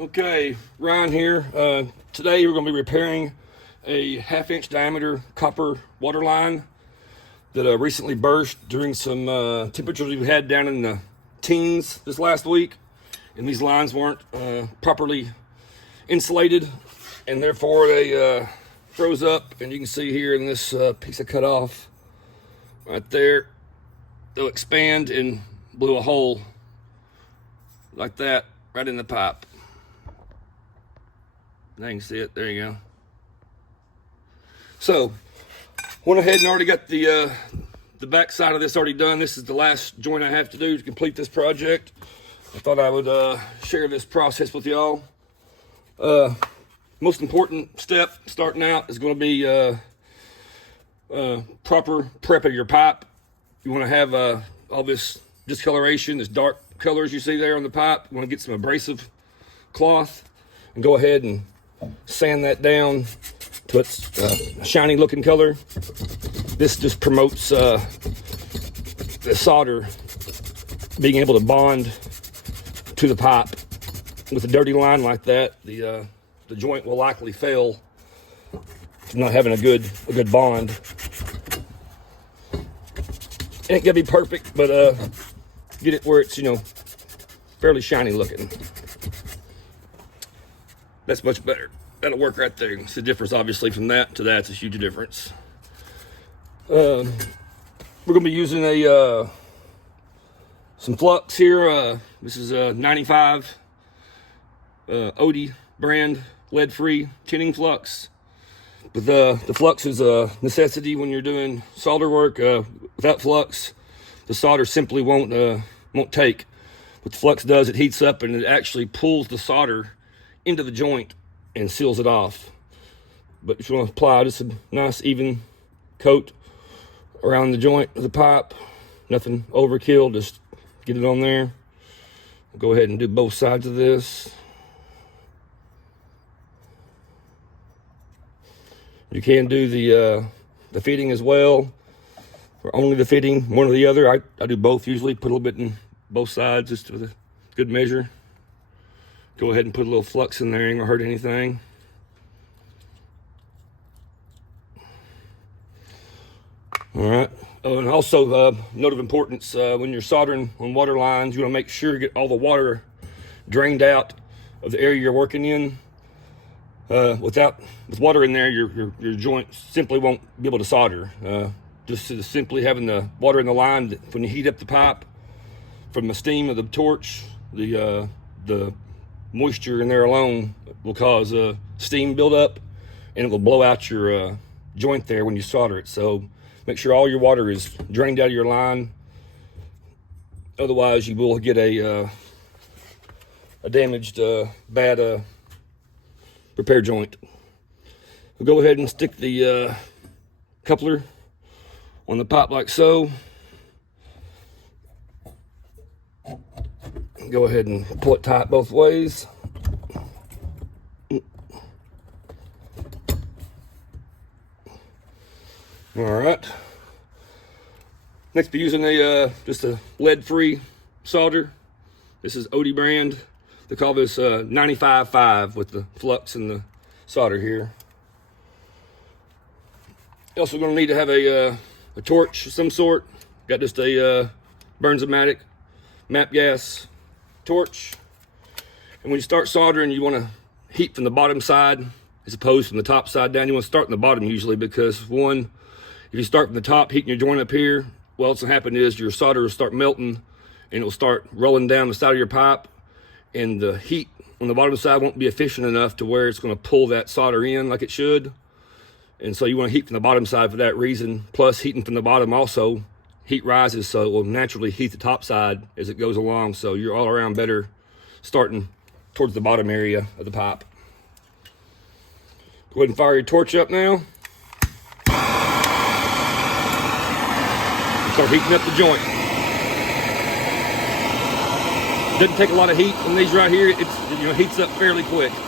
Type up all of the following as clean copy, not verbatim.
Okay, Ryan here. Today we're going to be repairing a 1/2 inch diameter copper water line that recently burst during some temperatures we had down in the teens this last week. And these lines weren't properly insulated, and therefore they froze up. And you can see here in this piece of cut off right there, they'll expand and blew a hole like that right in the pipe. Now you can see it. There you go. So went ahead and already got the back side of this already done. This is the last joint I have to do to complete this project. I thought I would share this process with y'all. Most important step starting out is going to be proper prep of your pipe. You want to have all this discoloration, this dark colors you see there on the pipe. You want to get some abrasive cloth and go ahead and sand that down to its shiny looking color. This just promotes the solder being able to bond to the pipe. With a dirty line like that, the joint will likely fail from not having a good bond. It ain't gonna be perfect, but get it where it's, fairly shiny looking. That's much better. That'll work right there. It's the difference, obviously, from that to that. It's a huge difference. We're gonna be using some flux here. This is a 95 OD brand lead-free tinning flux. But the flux is a necessity when you're doing solder work. Without flux, the solder simply won't take. What the flux does, it heats up and it actually pulls the solder into the joint and seals it off. But if you want to apply just a nice even coat around the joint of the pipe, nothing overkill, just get it on there. Go ahead and do both sides of this. You can do the fitting as well, or only the fitting, one or the other. I do both usually, put a little bit in both sides just with a good measure. Go ahead and put a little flux in there, ain't gonna hurt anything. All right. Oh, and also, note of importance, when you're soldering on water lines, you wanna make sure you get all the water drained out of the area you're working in. With water in there, your joint simply won't be able to solder. Just simply having the water in the line, when you heat up the pipe from the steam of the torch, the moisture in there alone will cause steam buildup, and it will blow out your joint there when you solder it. So make sure all your water is drained out of your line. Otherwise, you will get a damaged, bad repair joint. We'll go ahead and stick the coupler on the pipe like so. Go ahead and pull it tight both ways. All right. Next, be using just a lead-free solder. This is OD brand. They call this 95.5 with the flux and the solder here. You're also going to need to have a torch of some sort. Got just a Burns-O-Matic MAP gas torch. And when you start soldering, you want to heat from the bottom side as opposed from the top side down. You want to start from the bottom usually, because one, if you start from the top, heating your joint up here, what's going to happen is your solder will start melting and it will start rolling down the side of your pipe, and the heat on the bottom side won't be efficient enough to where it's going to pull that solder in like it should. And so you want to heat from the bottom side for that reason. Plus, heating from the bottom also, heat rises, so it will naturally heat the top side as it goes along. So you're all around better starting towards the bottom area of the pipe. Go ahead and fire your torch up now. And start heating up the joint. Doesn't take a lot of heat on these right here. It heats up fairly quick. You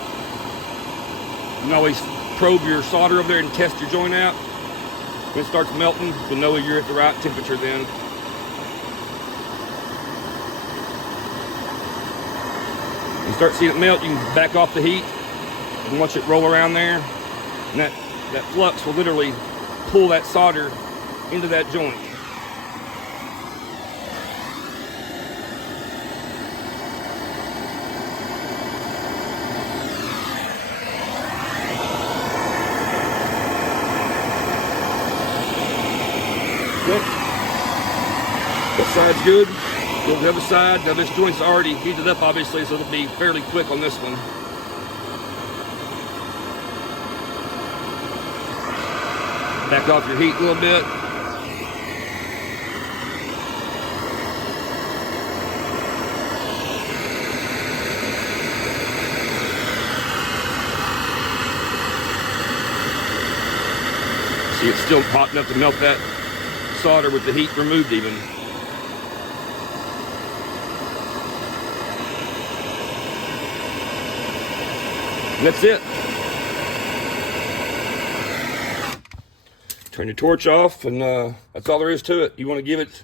can always probe your solder over there and test your joint out. When it starts melting, you'll know you're at the right temperature then. You start seeing it melt, you can back off the heat and watch it roll around there. And that flux will literally pull that solder into that joint. That side's good. Go to the other side. Now this joint's already heated up, obviously, so it'll be fairly quick on this one. Back off your heat a little bit. See, it's still hot enough to melt that solder with the heat removed even. And that's it. Turn your torch off, and that's all there is to it. You want to give it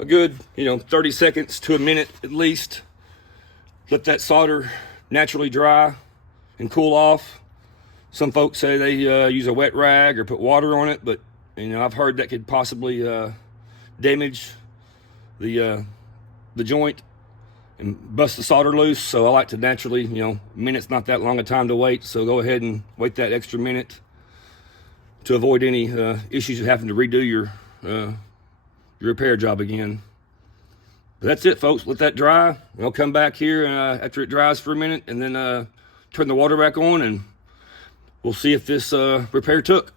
a good, 30 seconds to a minute at least. Let that solder naturally dry and cool off. Some folks say they use a wet rag or put water on it, but I've heard that could possibly damage the joint and bust the solder loose. So I like to naturally, minute's not that long a time to wait. So go ahead and wait that extra minute to avoid any issues of having to redo your repair job again. But that's it, folks. Let that dry. I'll come back here after it dries for a minute, and then turn the water back on, and we'll see if this repair took.